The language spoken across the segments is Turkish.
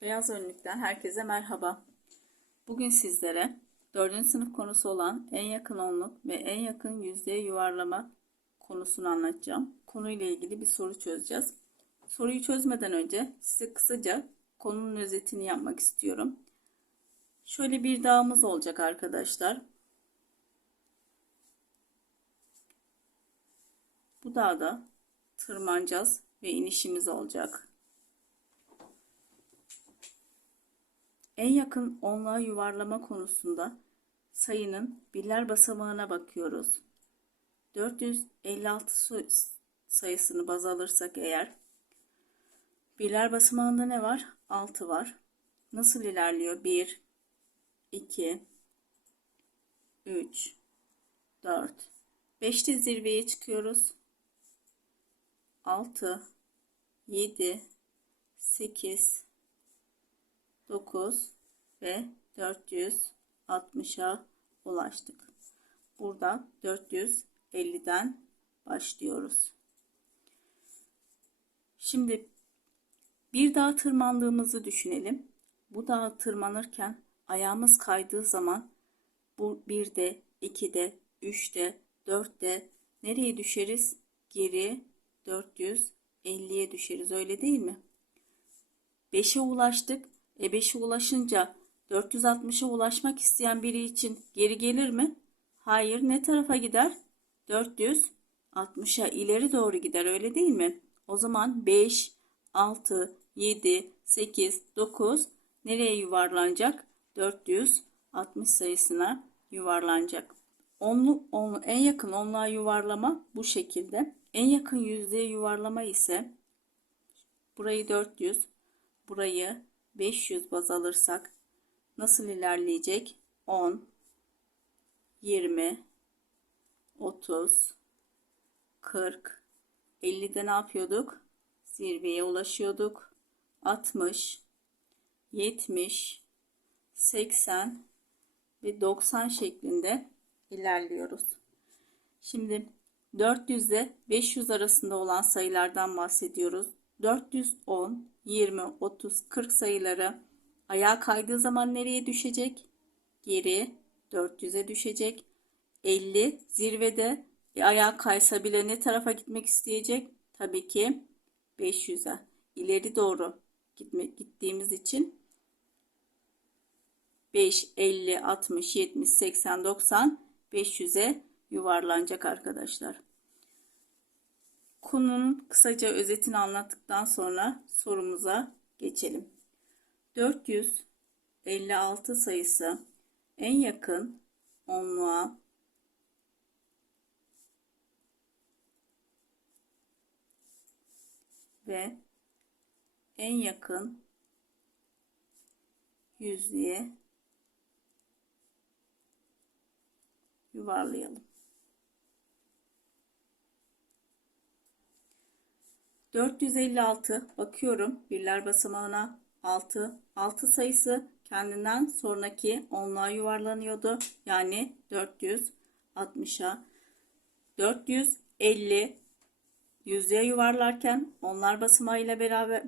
Beyaz Önlük'ten herkese merhaba. Bugün sizlere 4. sınıf konusu olan en yakın onluk ve en yakın yüzdeye yuvarlama konusunu anlatacağım. Konuyla ilgili bir soru çözeceğiz. Soruyu çözmeden önce size kısaca konunun özetini yapmak istiyorum. Şöyle bir dağımız olacak arkadaşlar. Bu dağda tırmanacağız ve inişimiz olacak. En yakın onluğa yuvarlama konusunda sayının birler basamağına bakıyoruz. 456 sayısını baz alırsak eğer birler basamağında ne var? 6 var. Nasıl ilerliyor? 1 2 3 4 5'te zirveye çıkıyoruz. 6 7 8 9 ve 460'a ulaştık. Burada 450'den başlıyoruz. Şimdi bir dağa tırmandığımızı düşünelim. Bu dağa tırmanırken ayağımız kaydığı zaman bu 1'de, 2'de, 3'de, 4'de nereye düşeriz? Geri 450'ye düşeriz öyle değil mi? 5'e ulaştık. E 5'e ulaşınca 460'a ulaşmak isteyen biri için geri gelir mi? Hayır. Ne tarafa gider? 460'a ileri doğru gider öyle değil mi? O zaman 5, 6, 7, 8, 9 nereye yuvarlanacak? 460 sayısına yuvarlanacak. Onlu, onlu, en yakın onluğa yuvarlama bu şekilde. En yakın yüzdeye yuvarlama ise burayı 400, burayı 500 baz alırsak nasıl ilerleyecek? 10, 20, 30, 40, 50'de ne yapıyorduk? Zirveye ulaşıyorduk. 60, 70, 80 ve 90 şeklinde ilerliyoruz. Şimdi 400 ile 500 arasında olan sayılardan bahsediyoruz. 410, 20, 30, 40 sayıları ayağa kaydığı zaman nereye düşecek? Geri 400'e düşecek. 50 zirvede e, ayağa kaysa bile ne tarafa gitmek isteyecek? Tabii ki 500'e. İleri doğru gitmek gittiğimiz için 5, 50, 60, 70, 80, 90, 500'e yuvarlanacak arkadaşlar. Konunun kısaca özetini anlattıktan sonra sorumuza geçelim. 456 sayısı en yakın onluğa ve en yakın yüzlüğe yuvarlayalım. 456 bakıyorum birler basamağına. 6 6 sayısı kendinden sonraki onluğa yuvarlanıyordu. Yani 460'a 450 yüzeye yuvarlarken onlar basamağıyla beraber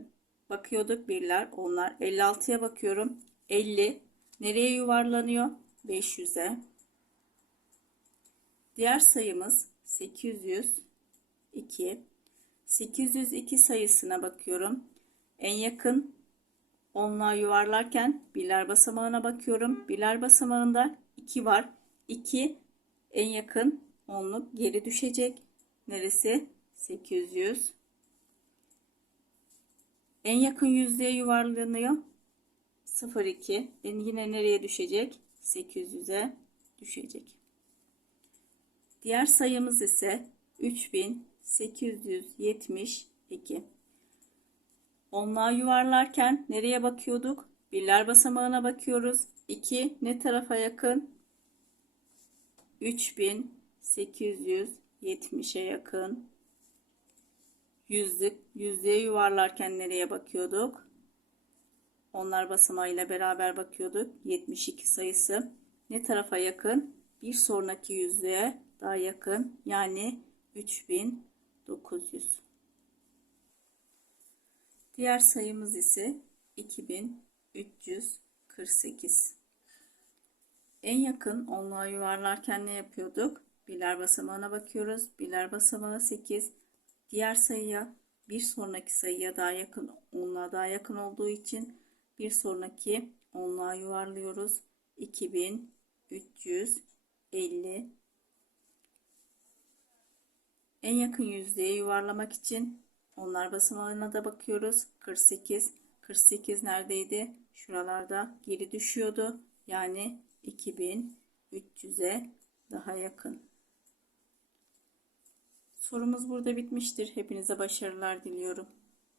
bakıyorduk birler. Onlar 56'ya bakıyorum. 50 nereye yuvarlanıyor? 500'e diğer sayımız 802 802 sayısına bakıyorum. En yakın onluğa yuvarlarken birler basamağına bakıyorum. Birler basamağında 2 var. 2 en yakın onluk geri düşecek. Neresi? 800. En yakın yüzlüğe yuvarlanıyor. 0,2. Yani yine nereye düşecek? 800'e düşecek. Diğer sayımız ise 3000 872. Onluğa yuvarlarken nereye bakıyorduk? Birler basamağına bakıyoruz. 2 ne tarafa yakın? 3870'e yakın. Yüzlük, yüzlüğe yuvarlarken nereye bakıyorduk? Onlar basamağıyla beraber bakıyorduk. 72 sayısı. Ne tarafa yakın? Bir sonraki yüzlüğe daha yakın. Yani 3000 900. Diğer sayımız ise 2348. En yakın onluğa yuvarlarken ne yapıyorduk? Birler basamağına bakıyoruz. Birler basamağı 8. Diğer sayıya bir sonraki sayıya daha yakın onluğa daha yakın olduğu için bir sonraki onluğa yuvarlıyoruz. 2350 en yakın yüzdeye yuvarlamak için onlar basamağına da bakıyoruz. 48. 48 neredeydi? Şuralarda geri düşüyordu. Yani 2300'e daha yakın. Sorumuz burada bitmiştir. Hepinize başarılar diliyorum.